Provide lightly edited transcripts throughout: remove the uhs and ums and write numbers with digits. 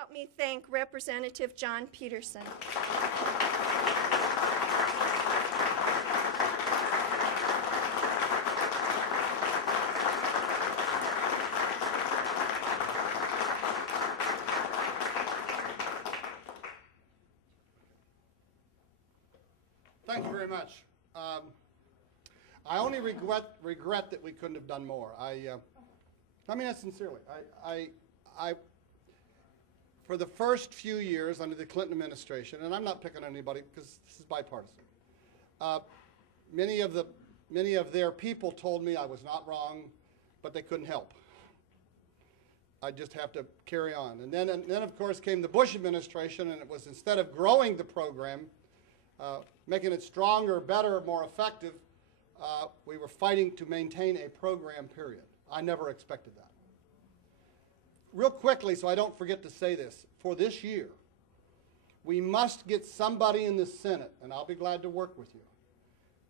help me thank Representative John Peterson. Thank you very much. I only regret that we couldn't have done more. I mean that sincerely. For the first few years under the Clinton administration, and I'm not picking on anybody because this is bipartisan, many of their people told me I was not wrong, but they couldn't help. I just have to carry on. And then of course came the Bush administration, and it was, instead of growing the program, making it stronger, better, more effective, we were fighting to maintain a program, period. I never expected that. Real quickly, so I don't forget to say this, for this year, we must get somebody in the Senate, and I'll be glad to work with you,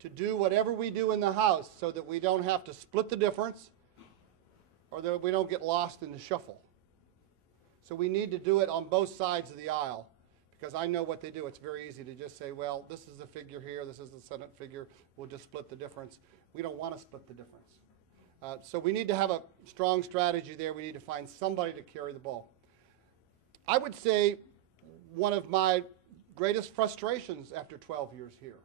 to do whatever we do in the House so that we don't have to split the difference or that we don't get lost in the shuffle. So we need to do it on both sides of the aisle, because I know what they do. It's very easy to just say, well, this is the figure here, this is the Senate figure, we'll just split the difference. We don't want to split the difference. So we need to have a strong strategy there. We need to find somebody to carry the ball. I would say one of my greatest frustrations after 12 years here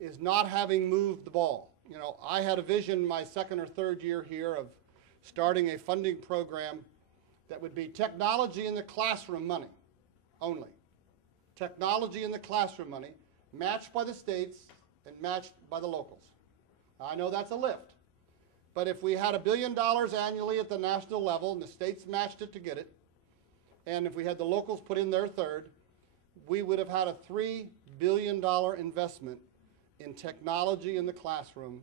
is not having moved the ball. You know, I had a vision my second or third year here of starting a funding program that would be technology in the classroom money only. Technology in the classroom money, matched by the states and matched by the locals. Now, I know that's a lift, but if we had $1 billion annually at the national level and the states matched it to get it, and if we had the locals put in their third, we would have had a $3 billion investment in technology in the classroom.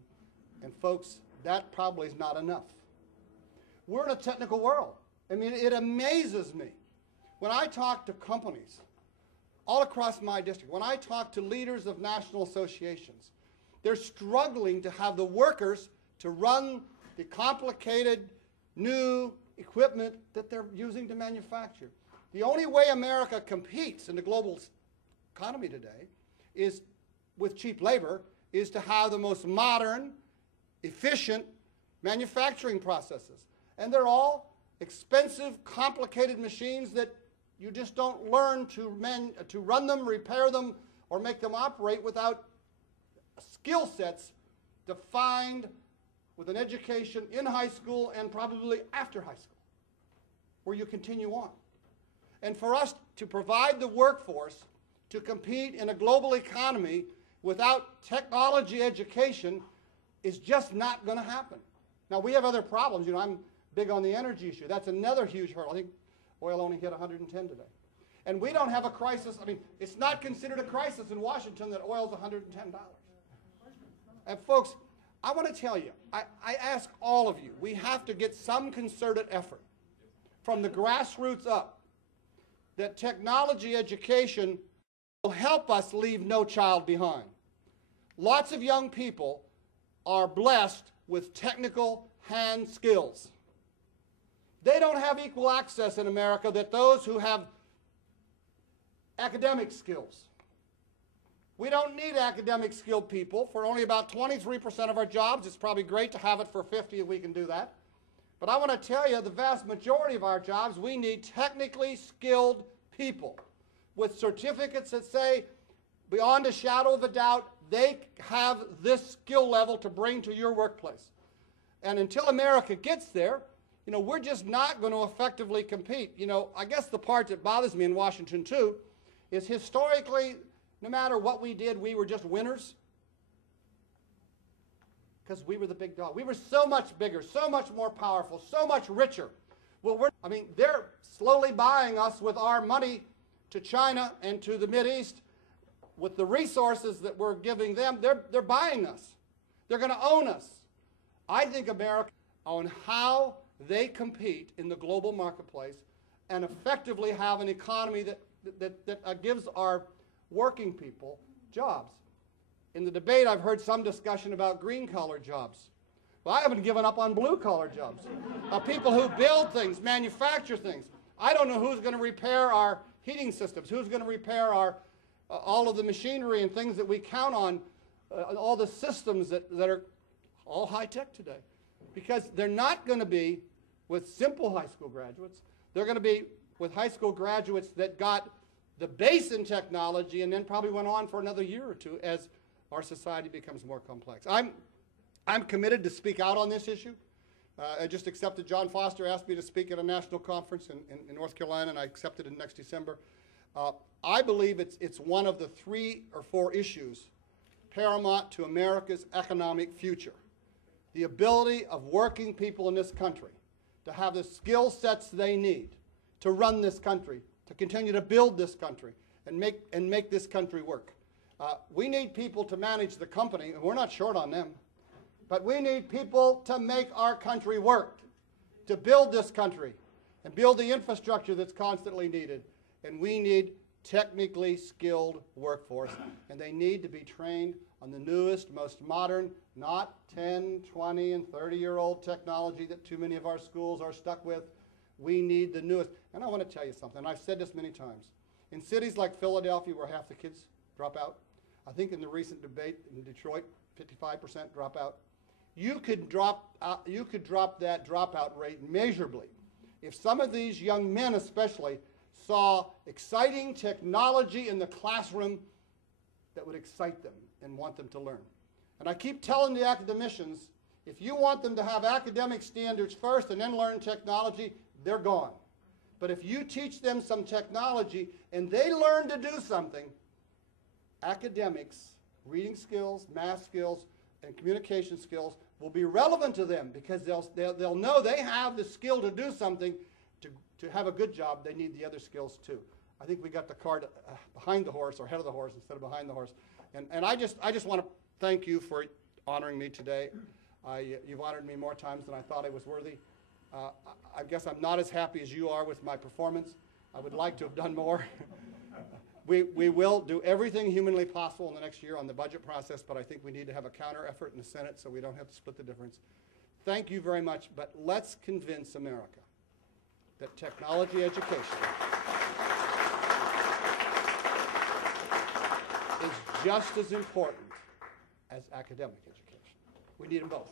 And folks, that probably is not enough. We're in a technical world. I mean, it amazes me. When I talk to companies all across my district, when I talk to leaders of national associations, they're struggling to have the workers to run the complicated new equipment that they're using to manufacture. The only way America competes in the global economy today is with cheap labor, is to have the most modern, efficient manufacturing processes. And they're all expensive, complicated machines that you just don't learn to run them, repair them, or make them operate without skill sets defined with an education in high school and probably after high school, where you continue on. And for us to provide the workforce to compete in a global economy without technology education is just not going to happen. Now, we have other problems. You know, I'm big on the energy issue. That's another huge hurdle. I think oil only hit 110 today. And we don't have a crisis. I mean, it's not considered a crisis in Washington that oil's $110. And folks, I want to tell you, I ask all of you, we have to get some concerted effort from the grassroots up that technology education will help us leave no child behind. Lots of young people are blessed with technical hand skills. They don't have equal access in America that those who have academic skills. We don't need academic skilled people for only about 23% of our jobs. It's probably great to have it for 50 if we can do that. But I want to tell you, the vast majority of our jobs, we need technically skilled people with certificates that say, beyond a shadow of a doubt, they have this skill level to bring to your workplace. And until America gets there, you know, we're just not going to effectively compete. You know, I guess the part that bothers me in Washington, too, is historically, no matter what we did, we were just winners because we were the big dog. We were so much bigger, so much more powerful, so much richer. Well, I mean, they're slowly buying us with our money to China and to the Mideast. With the resources that we're giving them, they're buying us. They're going to own us. I think America, on how they compete in the global marketplace and effectively have an economy that gives our working people jobs. In the debate, I've heard some discussion about green-collar jobs. Well, I haven't given up on blue-collar jobs. People who build things, manufacture things. I don't know who's going to repair our heating systems, who's going to repair our all of the machinery and things that we count on, all the systems that are all high-tech today. Because they're not going to be with simple high school graduates. They're going to be with high school graduates that got the base in technology and then probably went on for another year or two as our society becomes more complex. I'm committed to speak out on this issue. I just accepted, John Foster asked me to speak at a national conference in North Carolina, and I accepted it next December. I believe it's one of the 3 or 4 issues paramount to America's economic future. The ability of working people in this country to have the skill sets they need to run this country, to continue to build this country, and make this country work. We need people to manage the company, and we're not short on them. But we need people to make our country work, to build this country, and build the infrastructure that's constantly needed. And we need technically skilled workforce, and they need to be trained on the newest, most modern, not 10, 20, and 30-year-old technology that too many of our schools are stuck with. We need the newest. And I want to tell you something, and I've said this many times. In cities like Philadelphia, where half the kids drop out, I think in the recent debate in Detroit, 55% drop out, you could drop that dropout rate measurably if some of these young men especially saw exciting technology in the classroom that would excite them and want them to learn. And I keep telling the academicians, if you want them to have academic standards first and then learn technology, they're gone. But if you teach them some technology and they learn to do something, academics, reading skills, math skills, and communication skills will be relevant to them because they'll know they have the skill to do something. To have a good job, they need the other skills too. I think we got the cart behind the horse or ahead of the horse instead of behind the horse. And I just want to thank you for honoring me today. You've honored me more times than I thought I was worthy. I guess I'm not as happy as you are with my performance. I would like to have done more. We will do everything humanly possible in the next year on the budget process, but I think we need to have a counter effort in the Senate so we don't have to split the difference. Thank you very much, but let's convince America that technology education is just as important as academic education. We need them both.